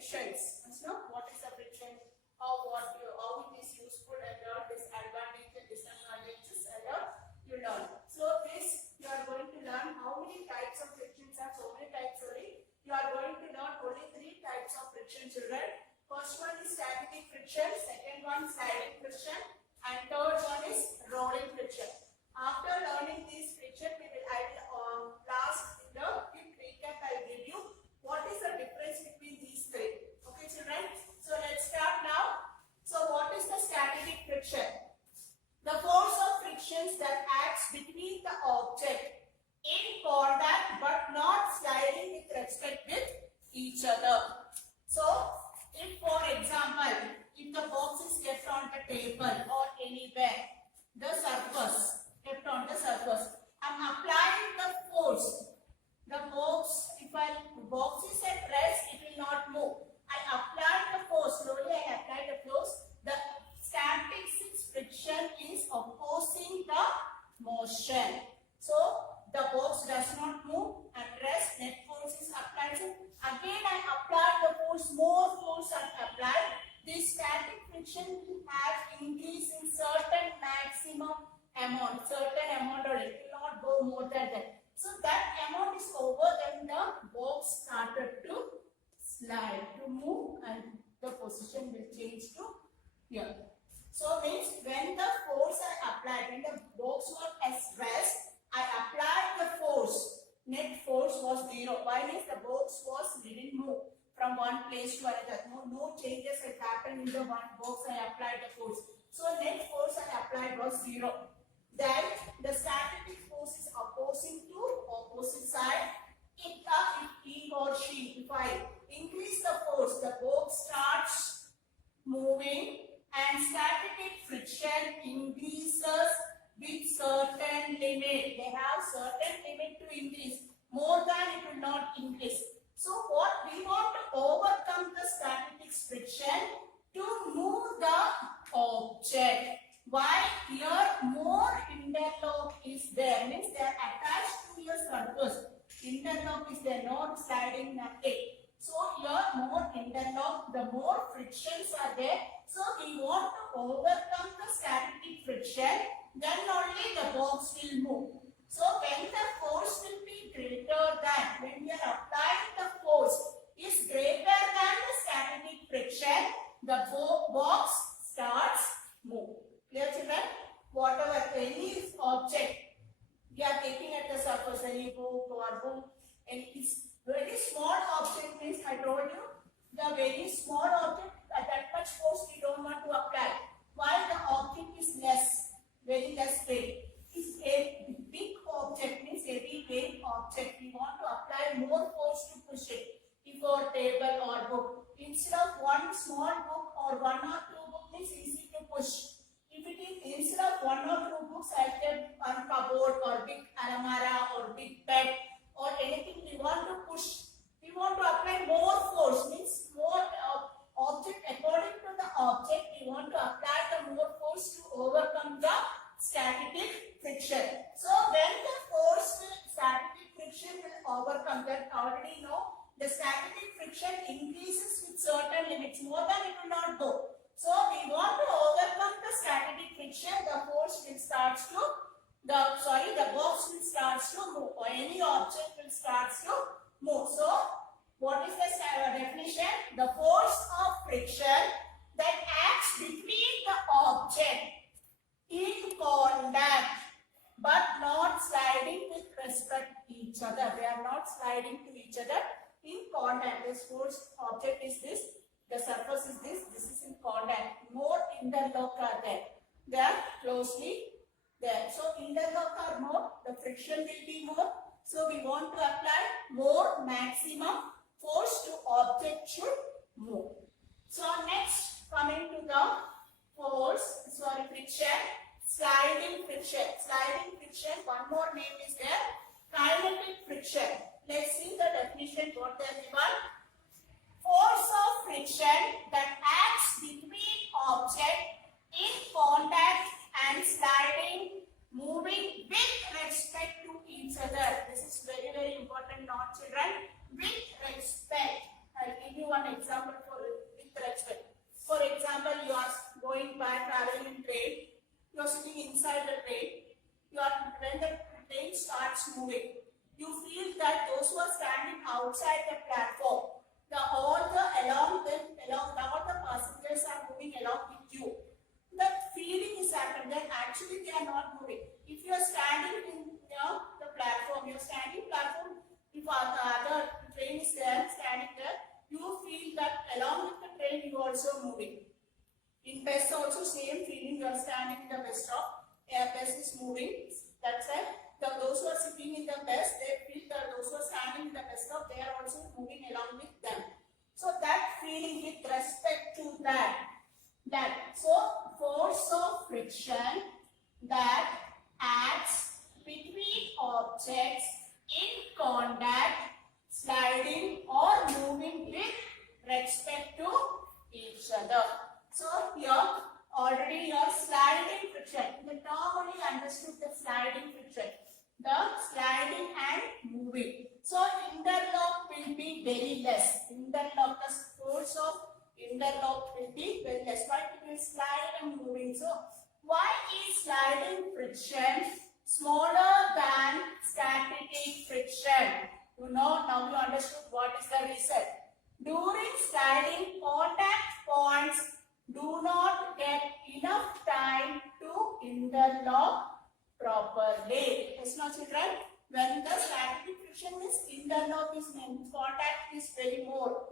frictions. What is the friction? How it is useful and your disadvantages and disadvantages and you learn. So this you are going to learn how many types of frictions are, so many types only. You are going to learn only 3 types of friction, children. First one is static friction, second one sliding friction, and third one is rolling friction. After learning these friction, last in the quick recap I will give you what is the difference between these 3. Okay, children. So let's start now. So what is the static friction? The force of frictions that acts between the object in contact but not sliding with respect with each other. So if for example, if the box is kept on the table or anywhere, the surface kept on the surface, I am applying the force. The box, if the box is at rest, it will not move. I apply the force, slowly I apply the force. The static friction is opposing the motion. So the box does not move at rest, net force is applied. Again I apply the force, more force I apply. This static friction will have increase in certain maximum amount, or it will not go more than that. So that amount is over, then the box started to slide, to move, and the position will change to here. So means when the force I applied, when the box was at rest, I applied the force. Net force was 0. Why? Means the box didn't move from one place to another. No changes had happened in the one box I applied the force. So net force I applied was 0. Then the static force is opposing to opposite side. If he or she, if I increase the force, the box starts moving and static friction increases with certain limit. They have certain limit to increase. More than it will not increase. So what we want to overcome the static friction to move the object. Why? Here more interlock is there, means they are attached to your surface. Interlock is there, not sliding, nothing. So here more interlock, the more frictions are there. So we want to overcome the static friction, then only the box will move. So when the force will be greater than, when we are applying the force is greater than the static friction, the box starts move. Clear, children? Whatever, any object we are taking at the surface, any book or book, and it's very small object, means I told you, the very small object, that much force we don't want to apply. While the object is very less weight. It's a big object, means heavy weight object. We want to apply more force to push it. If our table or book, instead of one small book or 1 or 2 book, means easy to push. If it is instead of 1 or 2 books, I kept one cupboard or big alamara or big bed or anything we want to push. We want to apply more force, means more object, according to the object, we want to apply the more force to overcome the static friction. So when the static friction will overcome, that already know, the static friction increases with certain limits, more than it will not go. So we want to overcome the static friction, the force will start to, the box will start to move, or any object will start to move. So what is the definition? The force of friction that acts between the object in contact but not sliding with respect to each other. They are not sliding to each other in contact. This force object is this, the surface is this is in contact. More interlock are there. They are closely there. So interlock are more, the friction will be more. So we want to apply more maximum force to object should move. So next, coming to the friction, sliding friction. Sliding friction, one more name is there, kinetic friction. Let's see the definition what they have given. Force of friction that acts between object in contact and sliding, moving with respect to each other. This is very important, not children. With respect. I'll give you one example when the train starts moving, you feel that those who are standing outside the platform, all the passengers are moving along with you. That feeling is happening that actually they are not moving. If you are standing in the platform, you are standing platform, if the other train is there, standing there, you feel that along with the train you are also moving. In bus also same feeling, you are standing in the bus stop, bus is moving. That's why those who are sitting in the bus, they feel that those who are standing in the bus stop, they are also moving along with them. So that feeling with respect to that. So force of friction that acts between objects in contact, sliding or moving with respect to each other. So here already your sliding friction. The term only understood the sliding friction. The sliding and moving. So interlock will be very less. Interlock, the force of interlock will be very less. But it will slide and moving. So why is sliding friction smaller than static friction? You know, now you understood what is the reason. During sliding, contact points do not get enough time to interlock properly. Yes, no children? When the static friction means interlock is meant, contact is very more.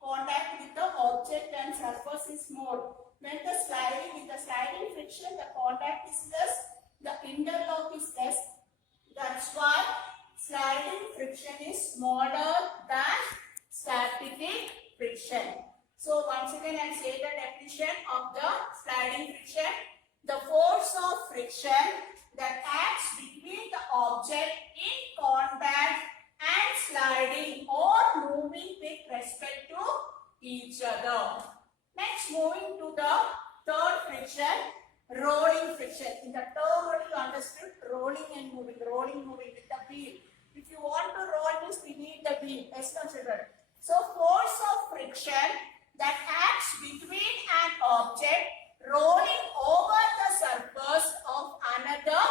Contact with the object and surface is more. When the sliding, with the sliding friction, the contact is less, the interlock is less. That's why sliding friction is smaller than static friction. So once again I say the definition of the sliding friction. The force of friction that acts between the object in contact and sliding or moving with respect to each other. Next, moving to the third friction, rolling friction. In the term only you understood rolling and moving with the wheel. If you want to roll this, we need the wheel. Yes, no children. So force of friction that acts between an object rolling over the surface of another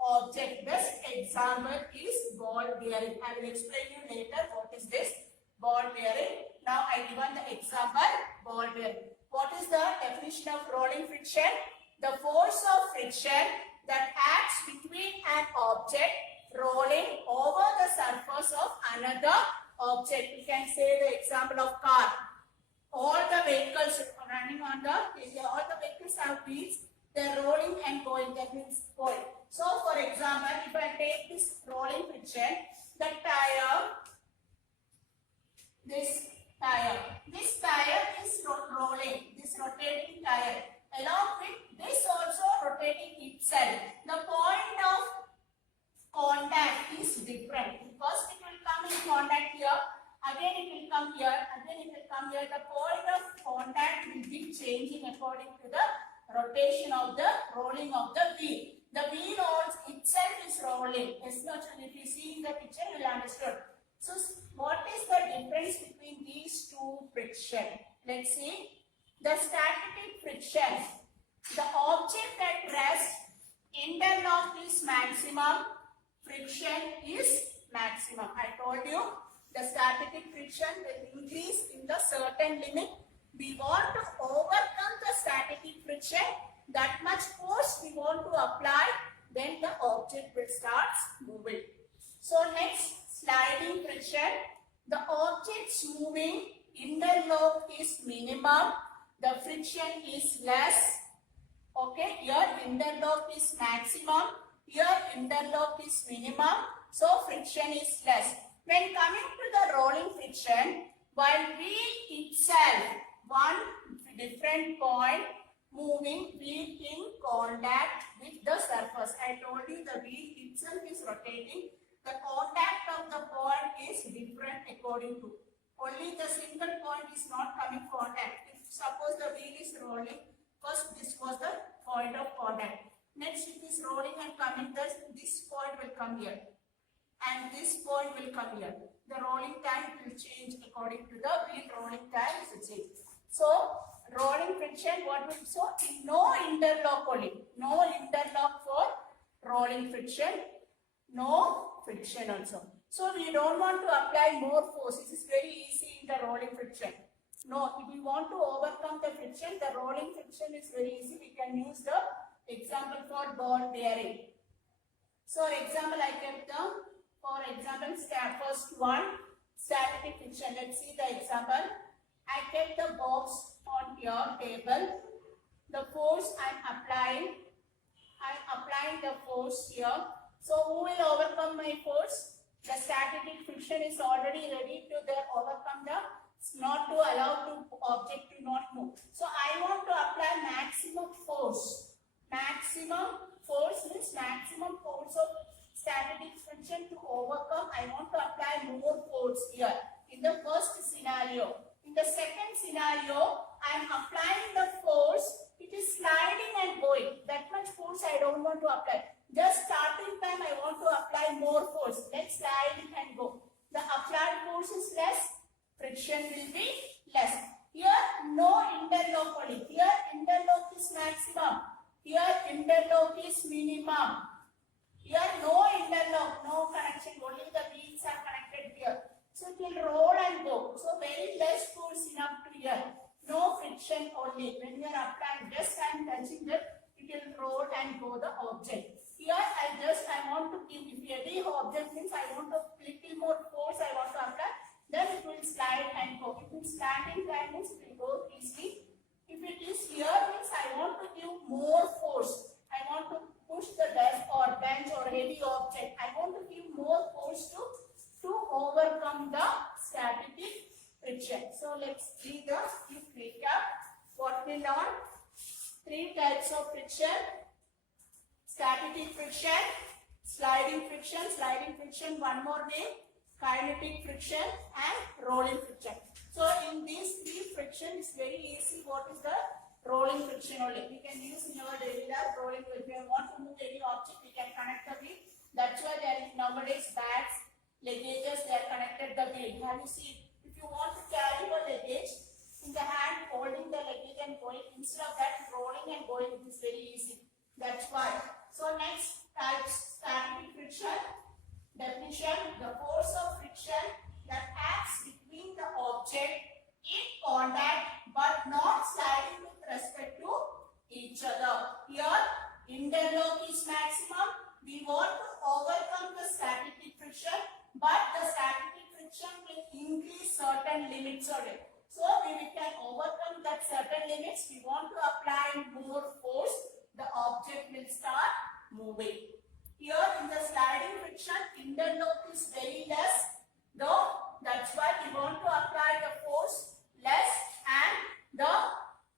object. Best example is ball bearing. I will explain you later what is this ball bearing. Now I given the example ball bearing. What is the definition of rolling friction? The force of friction that acts between an object rolling over the surface of another object. You can say the example of car. All the vehicles running on all the vehicles have wheels. They are rolling and going. That means going. So, for example, if I take this rolling friction, the tire, this tire is rolling. This rotating tire. Along with this also rotating itself. The point of contact is different. First it will come in contact here. Again it will come here, again it will come here. The point of contact will be changing according to the rotation of the rolling of the wheel. The wheel also itself is rolling. Yes, no, if you see in the picture, you will understand. So, what is the difference between these two friction? Let's see. The static friction. The object at rest, interlock is maximum, friction is maximum. I told you. The static friction will increase in the certain limit. We want to overcome the static friction. That much force we want to apply, then the object will start moving. So next, sliding friction. The objects moving, interlock is minimum. The friction is less. Okay, here interlock is maximum. Here interlock is minimum. So friction is less. When coming to the rolling friction, while wheel itself, one different point moving wheel in contact with the surface. I told you the wheel itself is rotating. The contact of the point is different according to. Only the single point is not coming contact. If suppose the wheel is rolling, first this was the point of contact. Next it is rolling and coming, thus this point will come here. And this point will come here. The rolling time will change according to the wheel rolling time will change. So, rolling friction, what will, so no interlock only. No interlock for rolling friction. no friction also. So we don't want to apply more force. It is very easy in the rolling friction. No, if we want to overcome the friction, the rolling friction is very easy. We can use the example for ball bearing. So example I kept the, for example, first one, static friction. Let's see the example. I kept the box on your table. The force I am applying the force here. So who will overcome my force? The static friction is already ready to overcome the, not to allow the object to not move. So I want to apply maximum force. Maximum force means maximum force of static friction to overcome. I want to apply more force here in the first scenario. In the second scenario, I am applying the force. It is sliding and going. That much force I don't want to apply. Just starting time I want to apply more force. Let's slide and go. The applied force is less. Friction will be less. Here no interlock only. Here interlock is maximum. Here interlock is minimum. Here no interlock, no connection. Only the wheels are connected here. So it will roll and go. So very less force enough to here. No friction only. When you are applying, just I am touching it, it will roll and go the object. Here I want to give, if any object means I want a little more force I want to apply, then it will slide and go. If it is standing time means it will go easily. If it is here means I want to give more force. I want to push the desk or bench or heavy object. I want to give more force to overcome the static friction. So let's see the quick recap. What we learned? 3 types of friction. Static friction, sliding friction, one more name, kinetic friction and rolling friction. So in these 3 friction is very easy. What is the rolling friction only? We can use in our daily life rolling. If we want to move any object, we can connect the wheel. That's why there is nowadays bags, luggages, they are connected the wheel. Have you seen? If you want to carry your luggage in the hand, holding the luggage and going, instead of that rolling and going, it is very easy. That's why. So next type, static friction. Definition: the force of friction that acts between the object in contact but not sliding with respect to each other. Here interlock is maximum. We want to overcome the static friction, but the static friction will increase certain limits on it. So we can overcome that certain limits. We want to apply more force. The object will start moving. Here in the sliding friction, interlock is very less. Though that's why we want to apply the force less and the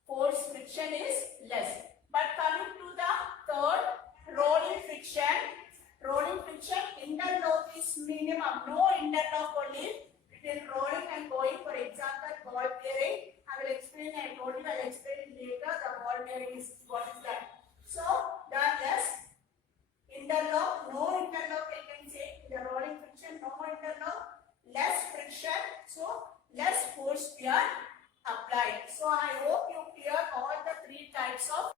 force friction is less. But coming to the third, rolling friction, interlock is minimum. No interlock only. It is rolling and going. For example, ball bearing. I will explain. I told you I will explain later. The ball bearing is what is that. So the less interlock, no interlock I can say. The rolling friction, no interlock, less friction, so less force we are applied. So I hope you clear all the 3 types of